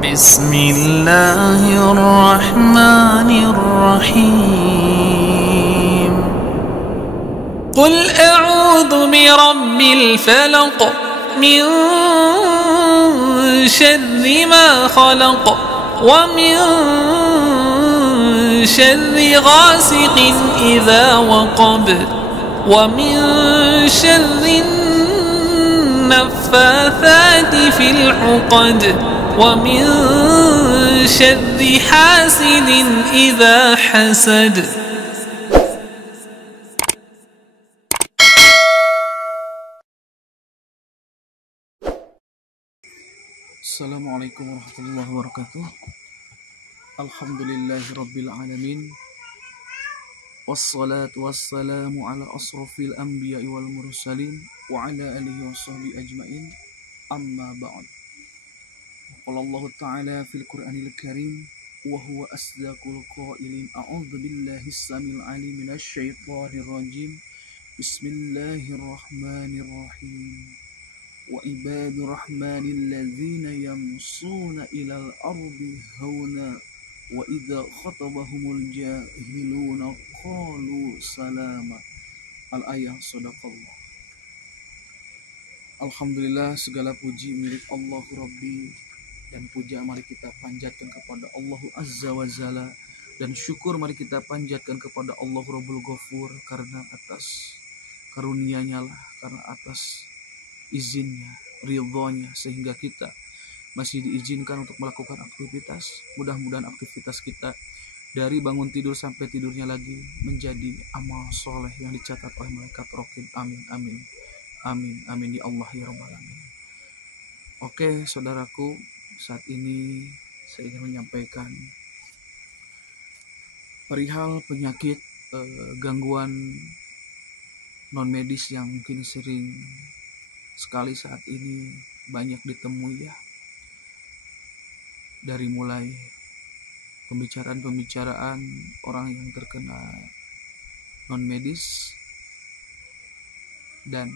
بسم الله الرحمن الرحيم قل أعوذ برب الفلق من شر ما خلق ومن شر غاسق إذا وقب ومن شر النفاثات في العقد ومن شر حاسد إذا حسد. Assalamualaikum warahmatullahi wabarakatuh. Alhamdulillahi rabbil alamin. Wassalatu wassalamu ala asrafil anbiya'i wal mursalin wa ala alihi wa sahbihi ajma'in. Amma ba'd. Qala Allah Ta'ala fil Qur'anil Karim wa huwa asdaqul qailin. A'udzu billahi samil alim minasy syaithanir rajim. Bismillahirrahmanirrahim. وعباد الرحمن الذين يمشون إلى الأرض هونا وإذا خطبهم الجاهلون قالوا سلاما. Al-ayah sadaqallah. Alhamdulillah, segala puji milik Allah Rabbi, dan puja mari kita panjatkan kepada Allah Azza wa Jalla, dan syukur mari kita panjatkan kepada Allah Rabbul Ghafur, karena atas karunia-Nya lah, karena atas izinnya, ridhonya, sehingga kita masih diizinkan untuk melakukan aktivitas. Mudah-mudahan aktivitas kita dari bangun tidur sampai tidurnya lagi menjadi amal soleh yang dicatat oleh malaikat raqib. Amin, amin, amin, amin ya Allah ya Rabbal alamin. Oke saudaraku, saat ini saya ingin menyampaikan perihal penyakit gangguan non medis yang mungkin sering sekali saat ini banyak ditemui ya. Dari mulai pembicaraan orang yang terkena non medis dan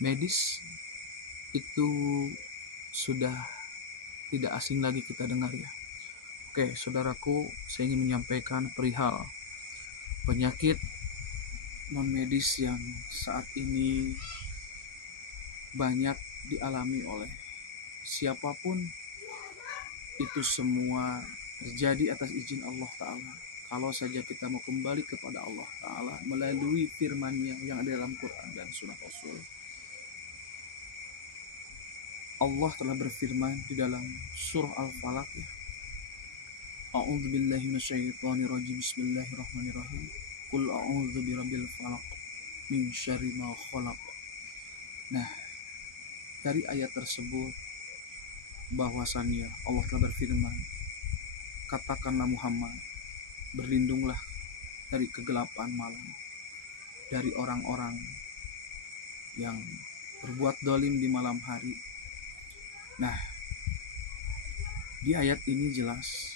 medis itu sudah tidak asing lagi kita dengar ya. Oke saudaraku, saya ingin menyampaikan perihal penyakit non medis yang saat ini banyak dialami oleh siapapun. Itu semua terjadi atas izin Allah Ta'ala. Kalau saja kita mau kembali kepada Allah Ta'ala melalui firman-Nya yang ada dalam Quran dan Sunnah Rasul. Allah telah berfirman di dalam surah Al-Falaq ya. A'udzu billahi minasyaitonir rajim. Bismillahirrahmanirrahim. Qul a'udzu birabbil falaq min syarri ma khalaq. Nah, dari ayat tersebut bahwasannya Allah telah berfirman, katakanlah Muhammad, berlindunglah dari kegelapan malam, dari orang-orang yang berbuat zalim di malam hari. Nah, di ayat ini jelas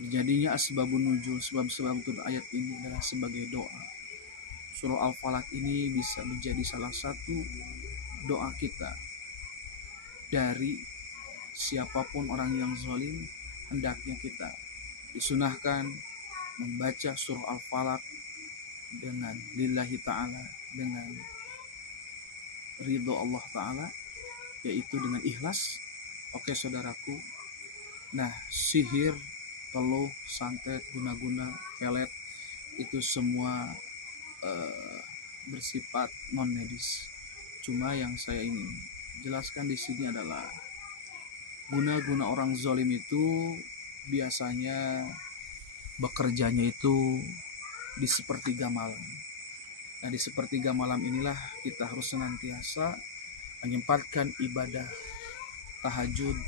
terjadinya asbabun nuzul, sebab-sebab turun ayat ini adalah sebagai doa. Surah Al-Falaq ini bisa menjadi salah satu doa kita. Dari siapapun orang yang zalim, hendaknya kita disunahkan membaca surah Al-Falaq dengan lillahi ta'ala, dengan ridho Allah Ta'ala, yaitu dengan ikhlas. Oke saudaraku, nah sihir, teluh, santet, guna-guna, pelet, itu semua bersifat non medis. Cuma yang saya ingin jelaskan di sini adalah guna-guna orang zalim itu biasanya bekerjanya itu di sepertiga malam. Nah, di sepertiga malam inilah kita harus senantiasa menyempatkan ibadah tahajud,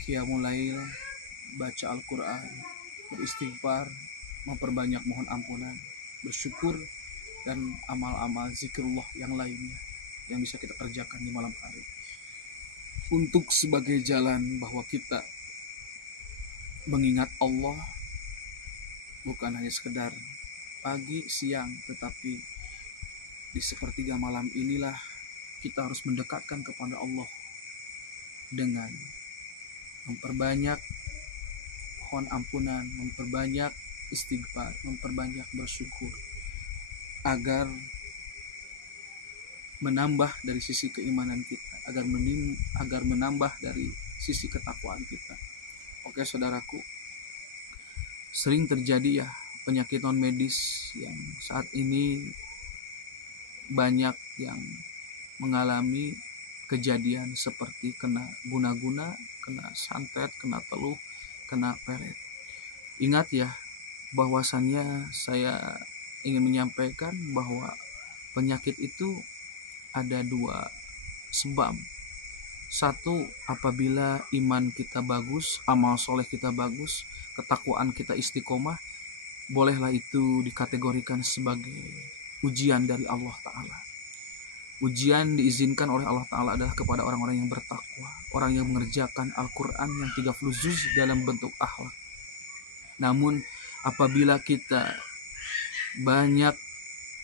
qiyamul lail, baca Al-Quran, beristighfar, memperbanyak mohon ampunan, bersyukur, dan amal-amal zikrullah yang lainnya yang bisa kita kerjakan di malam hari, untuk sebagai jalan bahwa kita mengingat Allah bukan hanya sekedar pagi, siang, tetapi di sepertiga malam inilah kita harus mendekatkan kepada Allah dengan memperbanyak mohon ampunan, memperbanyak istighfar, memperbanyak bersyukur, agar menambah dari sisi keimanan kita, agar menambah dari sisi ketakwaan kita. Oke saudaraku, sering terjadi ya penyakit non medis yang saat ini banyak yang mengalami kejadian seperti kena guna-guna, kena santet, kena teluh, kena pelet. Ingat ya, bahwasannya saya ingin menyampaikan bahwa penyakit itu ada dua sebab. Satu, apabila iman kita bagus, amal soleh kita bagus, ketakwaan kita istiqomah, bolehlah itu dikategorikan sebagai ujian dari Allah Ta'ala. Ujian diizinkan oleh Allah Ta'ala adalah kepada orang-orang yang bertakwa, orang yang mengerjakan Al-Quran yang 30 juz dalam bentuk akhlak. Namun apabila kita banyak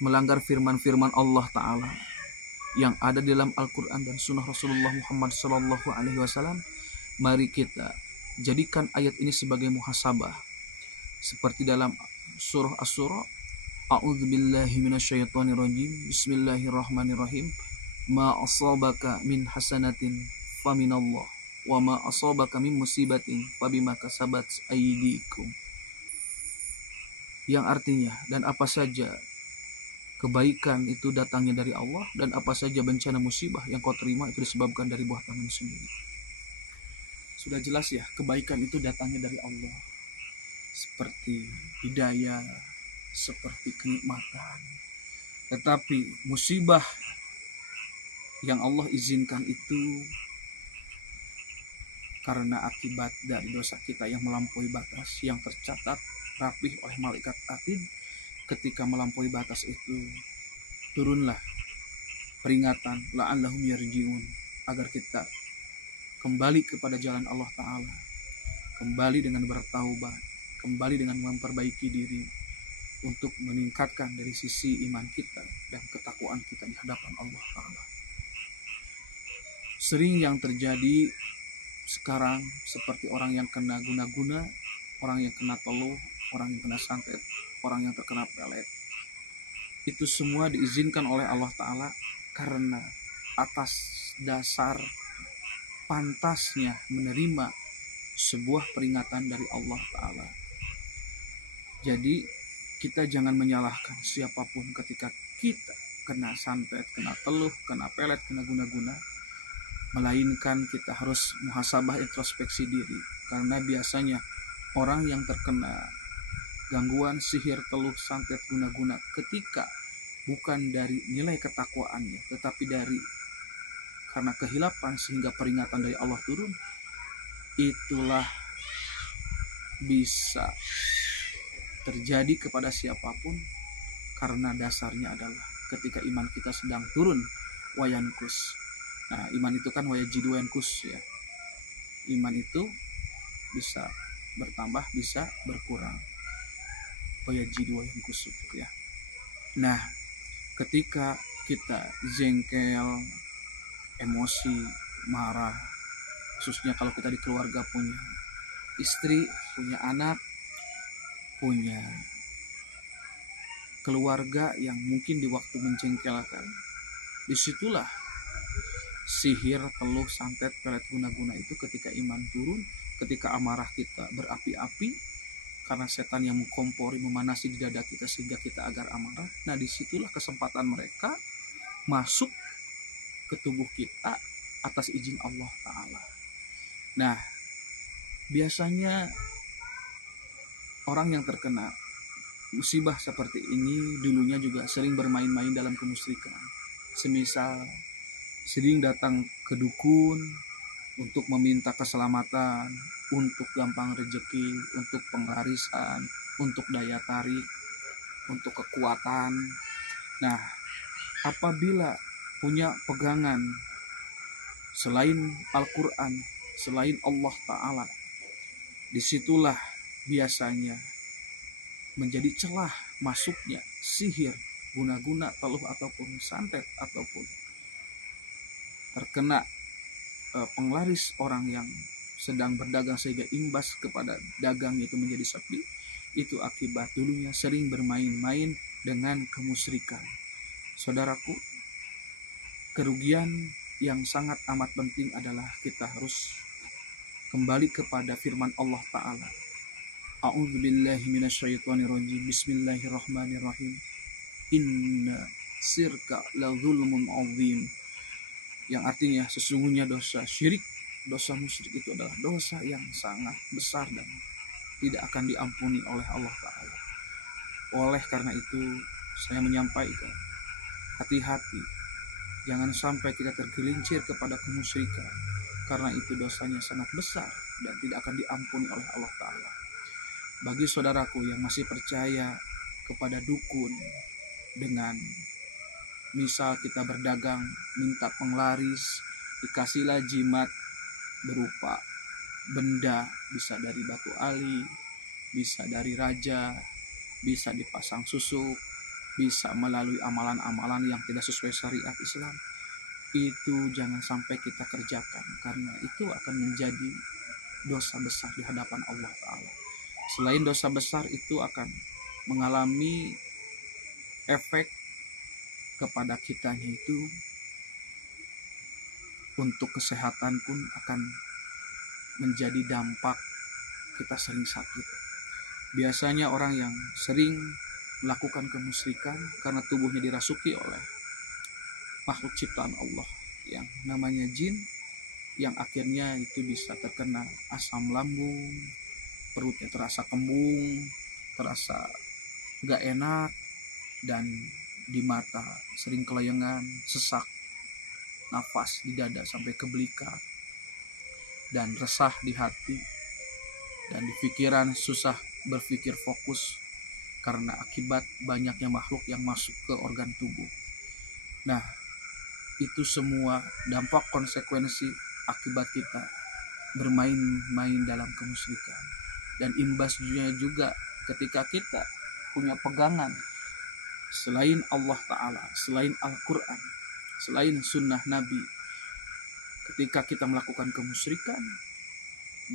melanggar firman-firman Allah Ta'ala yang ada dalam Al-Quran dan sunnah Rasulullah Muhammad SAW, mari kita jadikan ayat ini sebagai muhasabah. Seperti dalam surah As-Surah, A'udzubillahi minasyaitonirrajim. Bismillahirrahmanirrahim. Ma asabaka min hasanatin faminallah wa ma asabaka min musibatin fabima kasabat aydikum. Yang artinya, dan apa saja kebaikan itu datangnya dari Allah, dan apa saja bencana musibah yang kau terima itu disebabkan dari buah tangan sendiri. Sudah jelas ya, kebaikan itu datangnya dari Allah, seperti hidayah, seperti kenikmatan. Tetapi musibah yang Allah izinkan itu karena akibat dari dosa kita yang melampaui batas, yang tercatat rapih oleh malaikat atid. Ketika melampaui batas itu, turunlah peringatan la'allahum yarji'un, agar kita kembali kepada jalan Allah Ta'ala, kembali dengan bertaubat, kembali dengan memperbaiki diri, untuk meningkatkan dari sisi iman kita dan ketakwaan kita di hadapan Allah Ta'ala. Sering yang terjadi sekarang seperti orang yang kena guna-guna, orang yang kena teluh, orang yang kena santet, orang yang terkena pelet. Itu semua diizinkan oleh Allah Ta'ala karena atas dasar pantasnya menerima sebuah peringatan dari Allah Ta'ala. Jadi kita jangan menyalahkan siapapun ketika kita kena santet, kena teluh, kena pelet, kena guna-guna. Melainkan kita harus muhasabah, introspeksi diri. Karena biasanya orang yang terkena gangguan sihir, teluh, santet, guna-guna, ketika bukan dari nilai ketakwaannya, tetapi dari karena kehilapan sehingga peringatan dari Allah turun, itulah bisa terjadi kepada siapapun karena dasarnya adalah ketika iman kita sedang turun, wayankus. Nah, iman itu kan wayajidu wayankus ya. Iman itu bisa bertambah, bisa berkurang. Wayajidu wayankus ya. Nah, ketika kita jengkel, emosi, marah, khususnya kalau kita di keluarga punya istri, punya anak, punya keluarga yang mungkin di waktu menjengkelkan, disitulah sihir, teluh, santet, pelet, guna-guna itu ketika iman turun, ketika amarah kita berapi-api karena setan yang mengkompori, memanasi di dada kita sehingga kita agar amarah. Nah, disitulah kesempatan mereka masuk ke tubuh kita atas izin Allah Ta'ala. Nah, biasanya orang yang terkena musibah seperti ini dulunya juga sering bermain-main dalam kemusyrikan. Semisal sering datang ke dukun untuk meminta keselamatan, untuk gampang rezeki, untuk penglarisan, untuk daya tarik, untuk kekuatan. Nah, apabila punya pegangan selain Al-Quran, selain Allah Ta'ala, disitulah biasanya menjadi celah masuknya sihir, guna-guna, teluh ataupun santet, ataupun terkena penglaris orang yang sedang berdagang sehingga imbas kepada dagang itu menjadi sepi, itu akibat dulunya sering bermain-main dengan kemusyrikan. Saudaraku, kerugian yang sangat amat penting adalah kita harus kembali kepada firman Allah Ta'ala. A'udzubillahi minasyaitonirrajim. Bismillahirrahmanirrahim. Inna syirka la zulmun azim. Yang artinya sesungguhnya dosa syirik, dosa musyrik itu adalah dosa yang sangat besar dan tidak akan diampuni oleh Allah Ta'ala. Oleh karena itu saya menyampaikan, hati-hati, jangan sampai kita tergelincir kepada kemusyrikan, karena itu dosanya sangat besar dan tidak akan diampuni oleh Allah Ta'ala. Bagi saudaraku yang masih percaya kepada dukun, dengan misal kita berdagang, minta penglaris, dikasihlah jimat berupa benda, bisa dari batu ali, bisa dari raja, bisa dipasang susuk, bisa melalui amalan-amalan yang tidak sesuai syariat Islam. Itu jangan sampai kita kerjakan, karena itu akan menjadi dosa besar di hadapan Allah Ta'ala. Selain dosa besar, itu akan mengalami efek kepada kitanya itu, untuk kesehatan pun akan menjadi dampak kita sering sakit. Biasanya orang yang sering melakukan kemusyrikan karena tubuhnya dirasuki oleh makhluk ciptaan Allah yang namanya jin, yang akhirnya itu bisa terkena asam lambung, perutnya terasa kembung, terasa gak enak, dan di mata sering kelayangan, sesak nafas di dada sampai ke belikat, dan resah di hati, dan di pikiran susah berpikir fokus karena akibat banyaknya makhluk yang masuk ke organ tubuh. Nah, itu semua dampak konsekuensi akibat kita bermain-main dalam kemusyrikan. Dan imbasnya juga ketika kita punya pegangan selain Allah Ta'ala, selain Al-Quran, selain sunnah Nabi. Ketika kita melakukan kemusyrikan,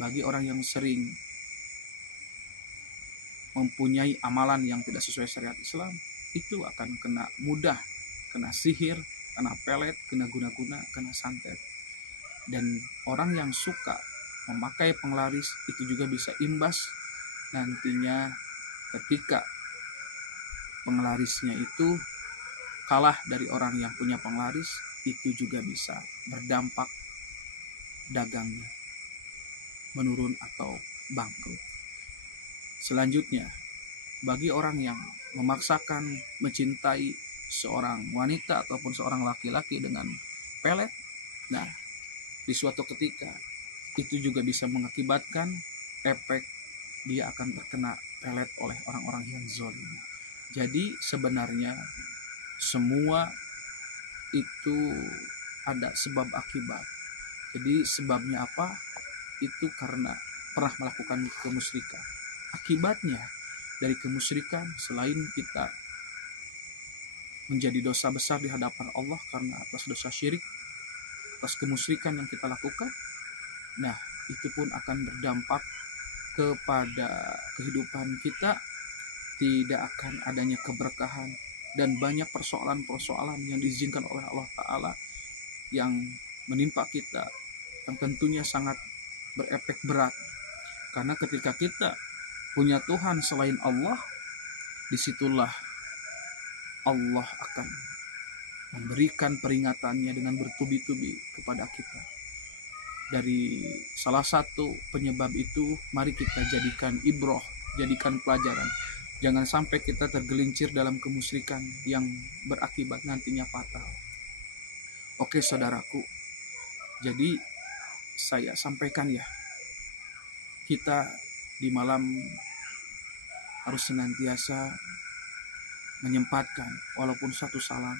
bagi orang yang sering mempunyai amalan yang tidak sesuai syariat Islam, itu akan kena mudah, kena sihir, kena pelet, kena guna-guna, kena santet. Dan orang yang suka memakai penglaris itu juga bisa imbas nantinya ketika penglarisnya itu kalah dari orang yang punya penglaris, itu juga bisa berdampak dagangnya menurun atau bangkrut. Selanjutnya, bagi orang yang memaksakan mencintai seorang wanita ataupun seorang laki-laki dengan pelet, nah di suatu ketika itu juga bisa mengakibatkan efek dia akan terkena pelet oleh orang-orang yang zalim. Jadi sebenarnya semua itu ada sebab akibat. Jadi sebabnya apa? Itu karena pernah melakukan kemusyrikan. Akibatnya dari kemusyrikan, selain kita menjadi dosa besar di hadapan Allah karena atas dosa syirik, atas kemusyrikan yang kita lakukan, nah itu pun akan berdampak kepada kehidupan kita. Tidak akan adanya keberkahan dan banyak persoalan-persoalan yang diizinkan oleh Allah Ta'ala yang menimpa kita, yang tentunya sangat berefek berat. Karena ketika kita punya Tuhan selain Allah, disitulah Allah akan memberikan peringatannya dengan bertubi-tubi kepada kita. Dari salah satu penyebab itu, mari kita jadikan ibroh, jadikan pelajaran. Jangan sampai kita tergelincir dalam kemusyrikan yang berakibat nantinya fatal. Oke saudaraku, jadi saya sampaikan ya, kita di malam harus senantiasa menyempatkan walaupun satu salam,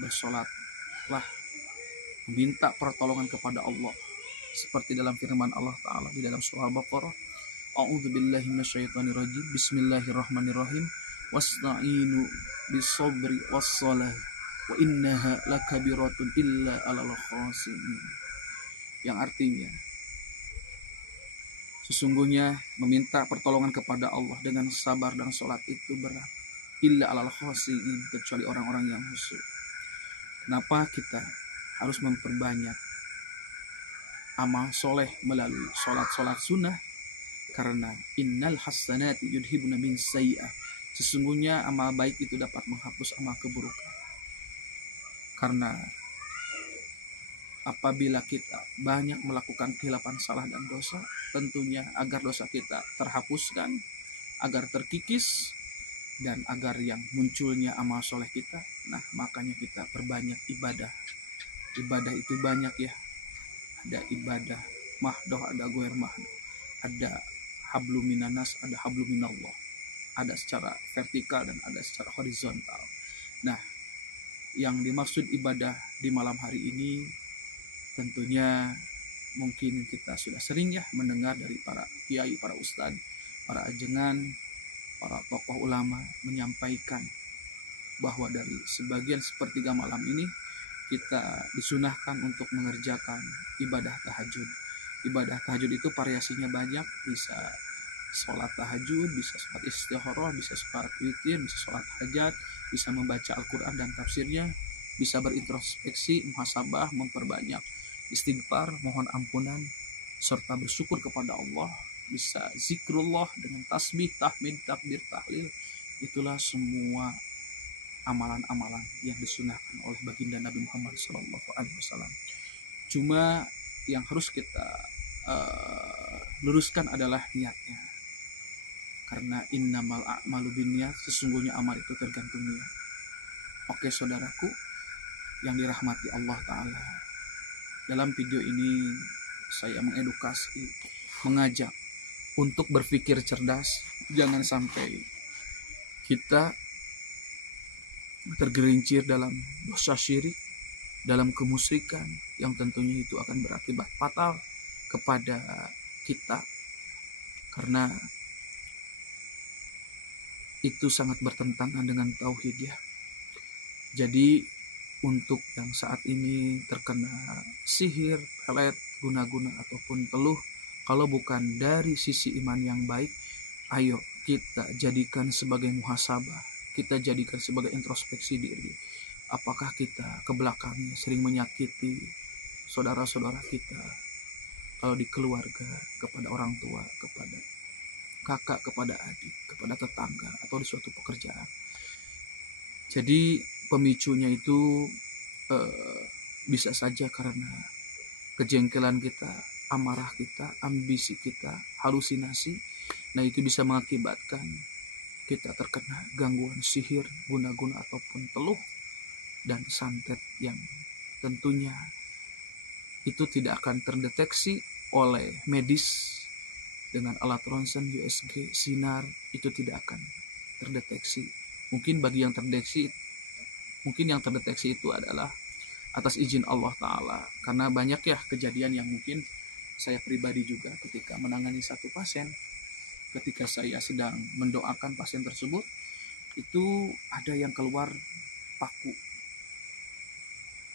bersolatlah, meminta pertolongan kepada Allah seperti dalam firman Allah Ta'ala di dalam surah Al-Baqarah, A'udzubillahi minasyaitonirrajim. Bismillahirrahmanirrahim. Wasta'inu bis-sabri was-shalah wa innaha lakabiratun illa 'alal khashiyin. Yang artinya, Sesungguhnya meminta pertolongan kepada Allah dengan sabar dan sholat itu berat. Illa alal khasiin, kecuali orang-orang yang khusyuk. Kenapa kita harus memperbanyak amal soleh melalui sholat sunnah? Karena innal hasanati yudhibuna min sayyi'ah. Sesungguhnya amal baik itu dapat menghapus amal keburukan. Karena apabila kita banyak melakukan kehilapan, salah dan dosa, tentunya agar dosa kita terhapuskan, agar terkikis, dan agar yang munculnya amal soleh kita, nah makanya kita perbanyak ibadah. Ibadah itu banyak ya. Ada ibadah mahdoh, ada goer mahdoh, ada hablum minanas, ada hablum minallah, ada secara vertikal dan ada secara horizontal. Nah, yang dimaksud ibadah di malam hari ini tentunya mungkin kita sudah sering ya mendengar dari para kiai, para ustadz, para ajengan, para tokoh ulama menyampaikan bahwa dari sebagian sepertiga malam ini kita disunahkan untuk mengerjakan ibadah tahajud. Ibadah tahajud itu variasinya banyak, bisa sholat tahajud, bisa sholat istikharah, bisa sholat witir, bisa sholat hajat, bisa membaca Al-Quran dan tafsirnya, bisa berintrospeksi, muhasabah, memperbanyak istighfar, mohon ampunan, serta bersyukur kepada Allah, bisa zikrullah dengan tasbih, tahmid, takbir, tahlil. Itulah semua amalan-amalan yang disunahkan oleh baginda Nabi Muhammad SAW. Cuma yang harus kita luruskan adalah niatnya. Karena innamal a'malu binniyat, sesungguhnya amal itu tergantung niat. Oke saudaraku yang dirahmati Allah Ta'ala, dalam video ini saya mengedukasi, mengajak untuk berpikir cerdas. Jangan sampai kita tergelincir dalam dosa syirik, dalam kemusyrikan yang tentunya itu akan berakibat fatal kepada kita, karena itu sangat bertentangan dengan tauhid ya. Jadi untuk yang saat ini terkena sihir, pelet, guna-guna ataupun teluh, kalau bukan dari sisi iman yang baik, ayo kita jadikan sebagai muhasabah, kita jadikan sebagai introspeksi diri. Apakah kita ke belakangnya sering menyakiti saudara-saudara kita, kalau di keluarga, kepada orang tua, kepada kakak, kepada adik, kepada tetangga, atau di suatu pekerjaan. Jadi pemicunya itu bisa saja karena kejengkelan kita, amarah kita, ambisi kita, halusinasi. Nah itu bisa mengakibatkan kita terkena gangguan sihir, guna-guna ataupun teluh dan santet yang tentunya itu tidak akan terdeteksi oleh medis dengan alat ronsen, USG, sinar, itu tidak akan terdeteksi. Mungkin yang terdeteksi itu adalah atas izin Allah Ta'ala. Karena banyak ya kejadian yang mungkin saya pribadi juga ketika menangani satu pasien, ketika saya sedang mendoakan pasien tersebut, itu ada yang keluar paku.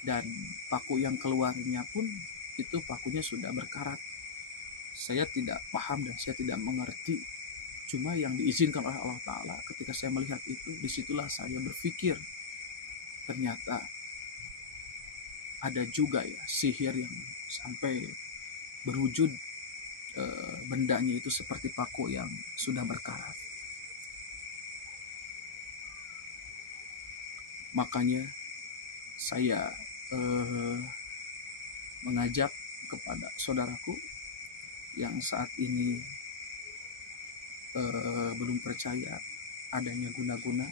Dan paku yang keluarnya pun itu pakunya sudah berkarat. Saya tidak paham dan saya tidak mengerti. Cuma yang diizinkan oleh Allah Ta'ala, ketika saya melihat itu, disitulah saya berpikir, ternyata ada juga ya sihir yang sampai berwujud bendanya itu seperti paku yang sudah berkarat. Makanya saya mengajak kepada saudaraku yang saat ini belum percaya adanya guna-guna,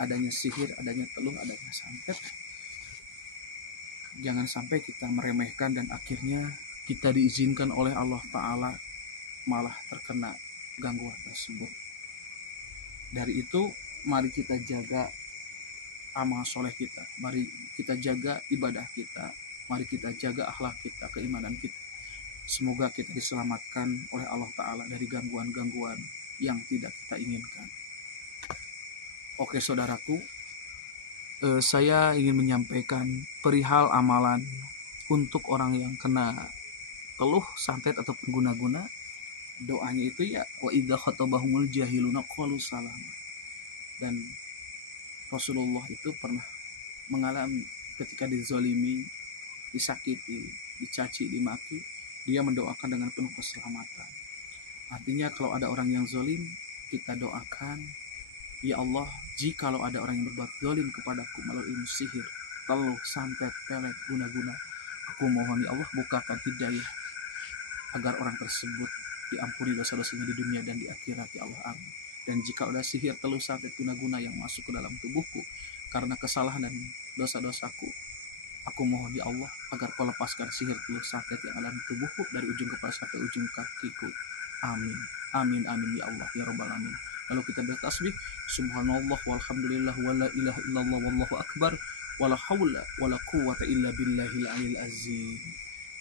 adanya sihir, adanya teluh, adanya santet. Jangan sampai kita meremehkan dan akhirnya kita diizinkan oleh Allah Ta'ala malah terkena gangguan tersebut. Dari itu mari kita jaga amal soleh kita, mari kita jaga ibadah kita, mari kita jaga akhlak kita, keimanan kita. Semoga kita diselamatkan oleh Allah Ta'ala dari gangguan-gangguan yang tidak kita inginkan. Oke saudaraku, saya ingin menyampaikan perihal amalan untuk orang yang kena teluh, santet ataupun guna-guna. doanya itu ya wa idza khatabahumul jahiluna qalu salam. Dan Rasulullah itu pernah mengalami ketika dizalimi, disakiti, dicaci, dimaki, dia mendoakan dengan penuh keselamatan. Artinya kalau ada orang yang zalim, kita doakan, ya Allah, jikalau ada orang yang berbuat zalim kepadaku melalui sihir, teluh, santet, pelet, guna-guna, aku mohon ya Allah bukakan hidayah agar orang tersebut diampuni dosa-dosanya di dunia dan di akhirat, ya Allah, amin. Dan jika ada sihir, teluh, santet, guna-guna yang masuk ke dalam tubuhku karena kesalahan dan dosa-dosaku, aku mohon ya Allah agar kau lepaskan sihir, teluh, santet yang ada di tubuhku dari ujung kepala sampai ujung kakiku, amin, amin, amin ya Allah ya rabbal alamin. Lalu kita bertasbih, subhanallah walhamdulillah wala ilaha illallah wallahu akbar wala haula wala quwata illa billahil aliyil azim.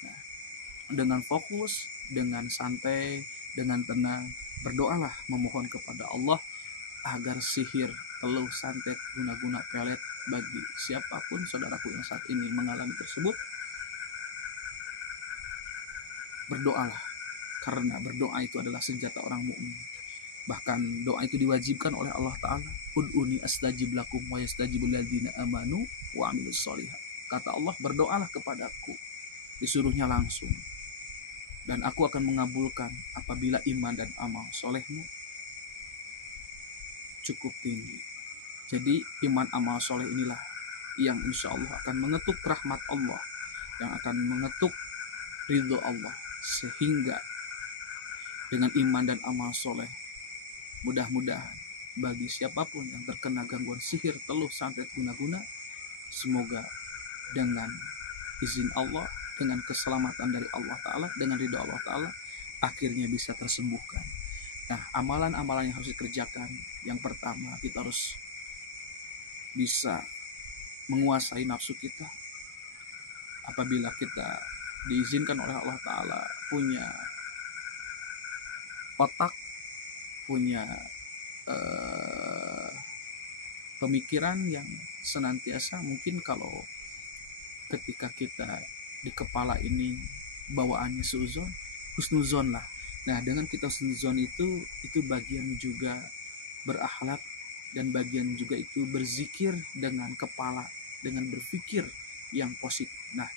Nah, dengan fokus, dengan santai, dengan tenang, berdoalah memohon kepada Allah agar sihir, teluh, santet, guna-guna, pelet bagi siapapun saudaraku yang saat ini mengalami tersebut, berdoalah, karena berdoa itu adalah senjata orang mukmin. Bahkan doa itu diwajibkan oleh Allah Ta'ala, ud'uni astajib lakum wa yastajibul ladzina amanu wa amilus sholihat. Kata Allah, berdoalah kepadaku, disuruhnya langsung, dan aku akan mengabulkan apabila iman dan amal solehmu cukup tinggi. Jadi iman amal soleh inilah yang insya Allah akan mengetuk rahmat Allah, yang akan mengetuk ridho Allah, sehingga dengan iman dan amal soleh, mudah-mudahan bagi siapapun yang terkena gangguan sihir, teluh, santet, guna-guna, semoga dengan izin Allah, dengan keselamatan dari Allah Ta'ala, dengan ridho Allah Ta'ala, akhirnya bisa tersembuhkan. Nah, amalan-amalan yang harus dikerjakan, yang pertama, kita harus bisa menguasai nafsu kita. Apabila kita diizinkan oleh Allah Ta'ala punya otak, punya pemikiran yang senantiasa, mungkin kalau ketika kita di kepala ini bawaannya suuzon, husnuzon lah. Nah, dengan kita husnuzon itu bagian juga berakhlak, dan bagian juga itu berzikir dengan kepala, dengan berpikir yang positif. Nah,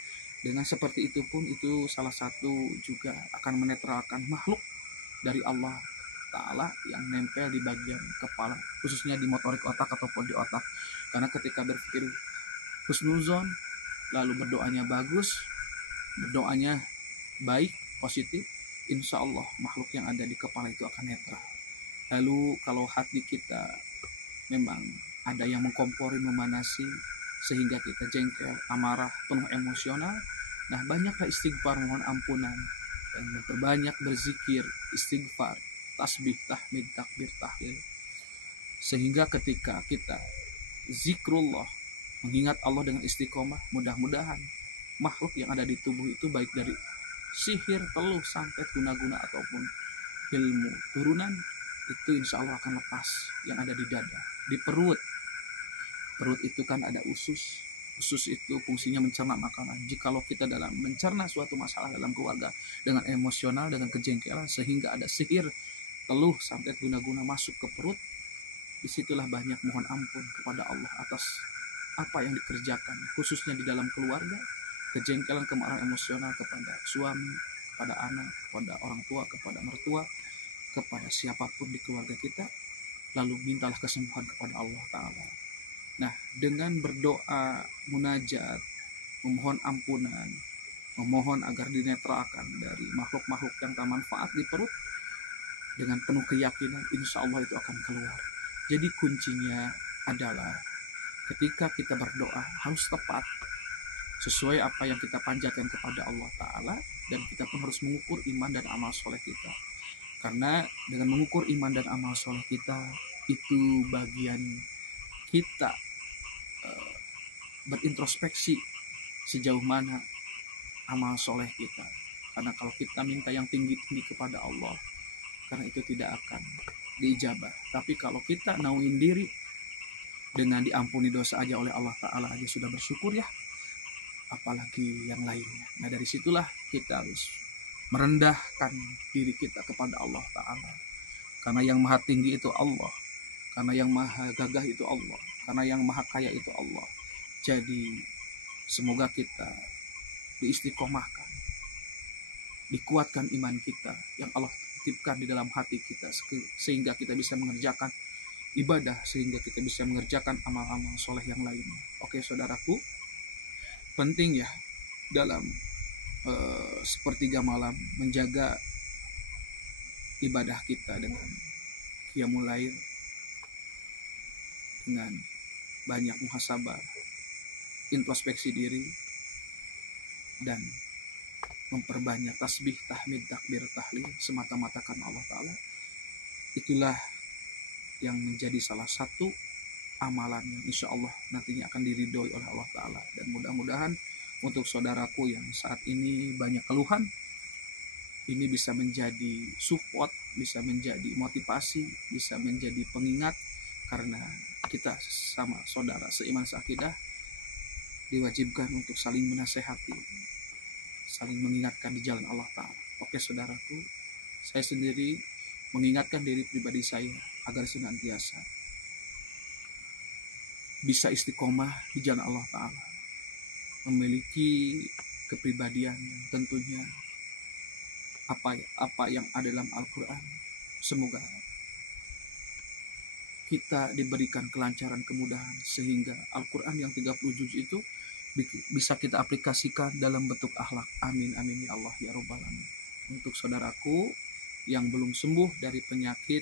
dengan seperti itu pun, itu salah satu juga akan menetralkan makhluk dari Allah Ta'ala yang nempel di bagian kepala, khususnya di motorik otak ataupun di otak. Karena ketika berpikir husnuzon, lalu berdoanya bagus, berdoanya baik, positif, insya Allah makhluk yang ada di kepala itu akan netral. Lalu kalau hati kita memang ada yang mengkompori, memanasi, sehingga kita jengkel, amarah, penuh emosional, nah banyaklah istighfar, mohon ampunan, dan memperbanyak berzikir, istighfar, tasbih, tahmid, takbir, tahlil, sehingga ketika kita zikrullah, mengingat Allah dengan istiqomah, mudah-mudahan makhluk yang ada di tubuh itu, baik dari sihir, teluh, santet, guna-guna ataupun ilmu turunan, itu insya Allah akan lepas. Yang ada di dada, di perut itu kan ada usus itu fungsinya mencerna makanan. Jikalau kita dalam mencerna suatu masalah dalam keluarga dengan emosional, dengan kejengkelan, sehingga ada sihir, teluh, santet, guna-guna masuk ke perut, disitulah banyak mohon ampun kepada Allah atas apa yang dikerjakan, khususnya di dalam keluarga, kejengkelan, kemarahan emosional kepada suami, kepada anak, kepada orang tua, kepada mertua, kepada siapapun di keluarga kita. Lalu mintalah kesembuhan kepada Allah Ta'ala. Nah, dengan berdoa, munajat, memohon ampunan, memohon agar dinetralkan dari makhluk-makhluk yang tak manfaat di perut, dengan penuh keyakinan insya Allah itu akan keluar. Jadi kuncinya adalah ketika kita berdoa harus tepat, sesuai apa yang kita panjatkan kepada Allah Ta'ala, dan kita pun harus mengukur iman dan amal soleh kita. Karena dengan mengukur iman dan amal soleh kita, itu bagian kita berintrospeksi sejauh mana amal soleh kita. Karena kalau kita minta yang tinggi-tinggi kepada Allah, karena itu tidak akan diijabah. Tapi kalau kita nauin diri dengan diampuni dosa aja oleh Allah Ta'ala aja sudah bersyukur ya, apalagi yang lainnya. Nah, dari situlah kita harus merendahkan diri kita kepada Allah Ta'ala. Karena yang maha tinggi itu Allah, karena yang maha gagah itu Allah, karena yang maha kaya itu Allah. Jadi semoga kita diistiqomahkan, dikuatkan iman kita yang Allah titipkan di dalam hati kita, sehingga kita bisa mengerjakan ibadah, sehingga kita bisa mengerjakan amal-amal soleh yang lainnya. Oke saudaraku, penting ya dalam sepertiga malam menjaga ibadah kita dengan qiyamul lail, dengan banyak muhasabah, introspeksi diri, dan memperbanyak tasbih, tahmid, takbir, tahlil semata-mata karena Allah Ta'ala. Itulah yang menjadi salah satu amalan yang insya Allah nantinya akan diridhoi oleh Allah Ta'ala. Dan mudah-mudahan untuk saudaraku yang saat ini banyak keluhan, ini bisa menjadi support, bisa menjadi motivasi, bisa menjadi pengingat, karena kita sama saudara seiman seakidah diwajibkan untuk saling menasehati, saling mengingatkan di jalan Allah Ta'ala. Oke saudaraku, saya sendiri mengingatkan diri pribadi saya agar senantiasa bisa istiqomah di jalan Allah Ta'ala, memiliki kepribadian yang tentunya apa yang ada dalam Al-Quran. Semoga kita diberikan kelancaran, kemudahan, sehingga Al-Quran yang 30 juz itu bisa kita aplikasikan dalam bentuk akhlak. Amin, amin ya Allah ya Rabbal Alamin. Untuk saudaraku yang belum sembuh dari penyakit,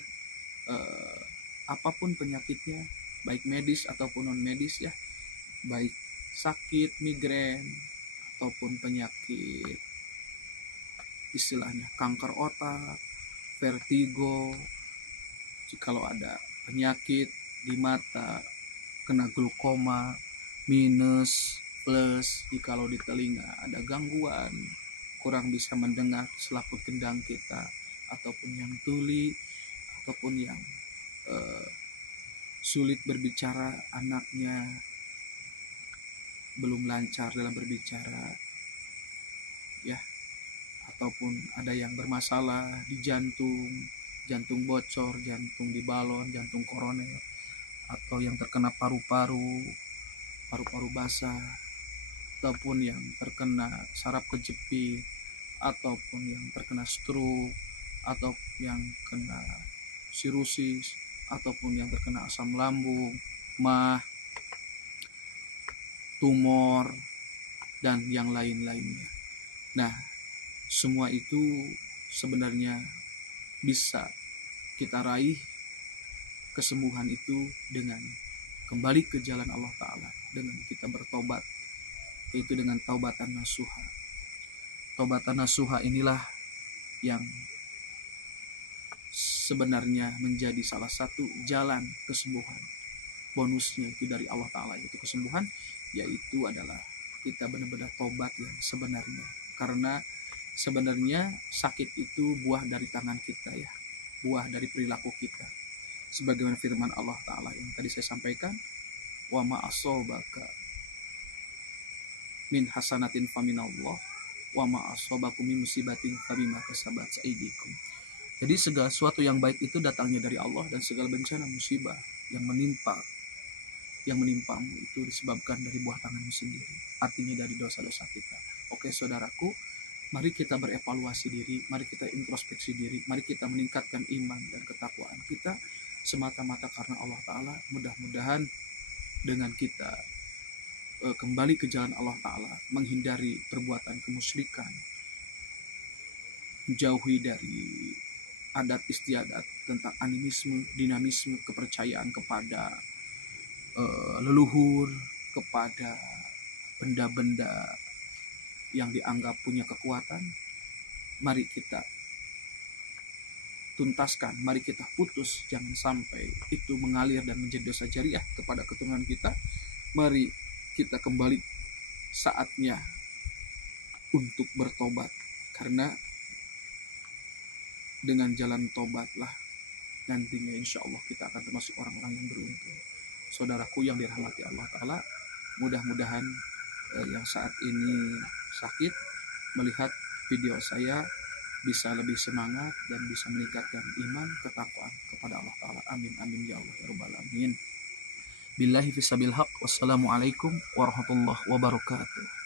apapun penyakitnya, baik medis ataupun non medis ya, baik sakit migrain ataupun penyakit istilahnya kanker otak, vertigo, jikalau ada penyakit di mata, kena glaukoma, minus, plus, jikalau di telinga ada gangguan, kurang bisa mendengar selaput gendang kita, ataupun yang tuli, ataupun yang sulit berbicara, anaknya belum lancar dalam berbicara ya, ataupun ada yang bermasalah di jantung, jantung bocor, jantung di balon, jantung koroner, atau yang terkena paru-paru basah, ataupun yang terkena saraf kejepit, ataupun yang terkena stroke, atau yang kena sirusis, ataupun yang terkena asam lambung, mah, tumor, dan yang lain-lainnya. Nah, semua itu sebenarnya bisa kita raih kesembuhan itu dengan kembali ke jalan Allah Ta'ala, dengan kita bertobat, yaitu dengan taubatan nasuha. Taubatan nasuha inilah yang sebenarnya menjadi salah satu jalan kesembuhan. Bonusnya itu dari Allah Ta'ala, yaitu kesembuhan, yaitu adalah kita benar-benar tobat yang sebenarnya. Karena sebenarnya sakit itu buah dari tangan kita ya, buah dari perilaku kita. Sebagaimana firman Allah Ta'ala yang tadi saya sampaikan, wa ma asobaka min hasanatin faminallah wa ma asobakum min musibatin fabima kasabat aidikum. Jadi segala sesuatu yang baik itu datangnya dari Allah, dan segala bencana musibah yang menimpamu itu disebabkan dari buah tanganmu sendiri, artinya dari dosa-dosa kita. Oke saudaraku, mari kita berevaluasi diri, mari kita introspeksi diri, mari kita meningkatkan iman dan ketakwaan kita semata-mata karena Allah Ta'ala. Mudah-mudahan dengan kita kembali ke jalan Allah Ta'ala, menghindari perbuatan kemusyrikan, menjauhi dari adat istiadat tentang animisme, dinamisme, kepercayaan kepada leluhur, kepada benda-benda yang dianggap punya kekuatan. Mari kita tuntaskan, mari kita putus, jangan sampai itu mengalir dan menjadi dosa jariah kepada keturunan kita. Mari kita kembali, saatnya untuk bertobat, karena dengan jalan tobatlah nantinya insya Allah kita akan termasuk orang-orang yang beruntung. Saudaraku yang dirahmati Allah Ta'ala, mudah-mudahan yang saat ini sakit melihat video saya bisa lebih semangat dan bisa meningkatkan iman ketakwaan kepada Allah Ta'ala. Amin amin ya Allah ya rabbal alamin. Billahi fisabil haq. Wassalamualaikum warahmatullahi wabarakatuh.